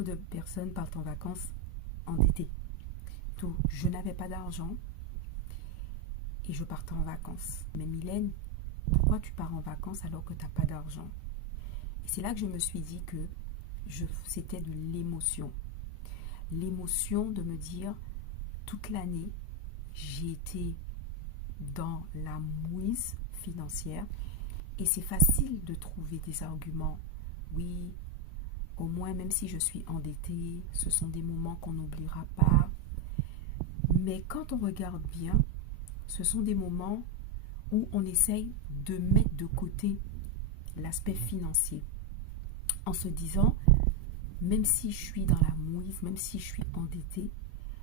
Beaucoup de personnes partent en vacances endettées. Donc, je n'avais pas d'argent et je partais en vacances. Mais Mylène, pourquoi tu pars en vacances alors que tu n'as pas d'argent? Et c'est là que je me suis dit que c'était de l'émotion. L'émotion de me dire, toute l'année, j'ai été dans la mouise financière et c'est facile de trouver des arguments. Oui, au moins, même si je suis endettée, ce sont des moments qu'on n'oubliera pas. Mais quand on regarde bien, ce sont des moments où on essaye de mettre de côté l'aspect financier en se disant, même si je suis dans la mouise, même si je suis endettée,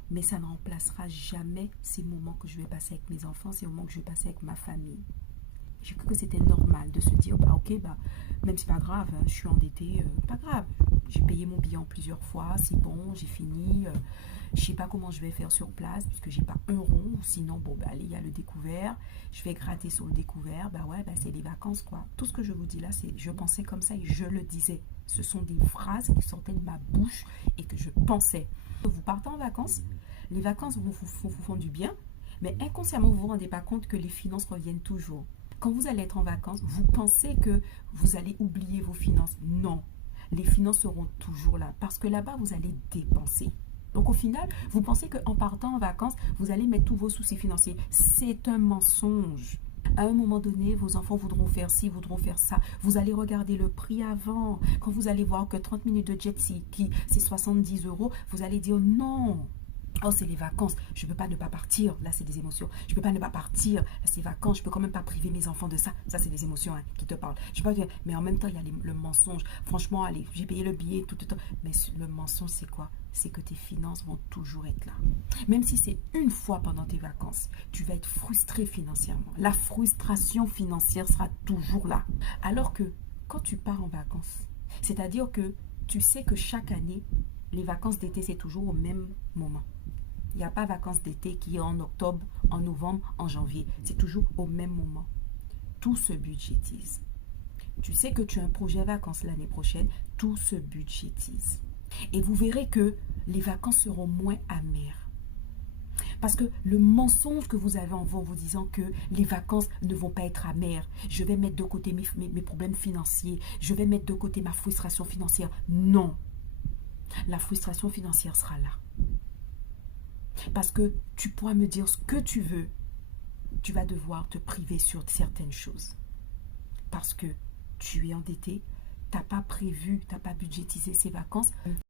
mais ça ne remplacera jamais ces moments que je vais passer avec mes enfants, ces moments que je vais passer avec ma famille. J'ai cru que c'était normal de se dire, bah ok, bah même c'est pas grave, je suis endettée, pas grave. J'ai payé mon billet en plusieurs fois, c'est bon, j'ai fini. Je sais pas comment je vais faire sur place puisque j'ai pas un rond. Sinon, bon, bah allez, il y a le découvert. Je vais gratter sur le découvert. Bah ouais, bah c'est les vacances quoi. Tout ce que je vous dis là, c'est je pensais comme ça et je le disais. Ce sont des phrases qui sortaient de ma bouche et que je pensais. Vous partez en vacances, les vacances vous font du bien, mais inconsciemment vous vous rendez pas compte que les finances reviennent toujours. Quand vous allez être en vacances, vous pensez que vous allez oublier vos finances. Non, les finances seront toujours là parce que là-bas, vous allez dépenser. Donc au final, vous pensez qu'en partant en vacances, vous allez mettre tous vos soucis financiers. C'est un mensonge. À un moment donné, vos enfants voudront faire ci, voudront faire ça. Vous allez regarder le prix avant. Quand vous allez voir que 30 minutes de jet ski, c'est 70 €, vous allez dire non. Oh, c'est les vacances, je ne peux pas ne pas partir. Là, c'est des émotions. Je ne peux pas ne pas partir. Là, c'est les vacances, je ne peux quand même pas priver mes enfants de ça. Ça, c'est des émotions qui te parlent. Je peux pas dire, mais en même temps, il y a le mensonge. Franchement, allez, j'ai payé le billet, tout. Mais le mensonge, c'est quoi? C'est que tes finances vont toujours être là. Même si c'est une fois pendant tes vacances, tu vas être frustré financièrement. La frustration financière sera toujours là. Alors que quand tu pars en vacances, c'est-à-dire que tu sais que chaque année, les vacances d'été, c'est toujours au même moment. Il n'y a pas vacances d'été qui est en octobre, en novembre, en janvier. C'est toujours au même moment. Tout se budgétise. Tu sais que tu as un projet vacances l'année prochaine, tout se budgétise. Et vous verrez que les vacances seront moins amères. Parce que le mensonge que vous avez en vous disant que les vacances ne vont pas être amères, je vais mettre de côté mes problèmes financiers, je vais mettre de côté ma frustration financière. Non. La frustration financière sera là. Parce que tu pourras me dire ce que tu veux, tu vas devoir te priver sur certaines choses. Parce que tu es endetté, tu n'as pas prévu, tu n'as pas budgétisé ces vacances.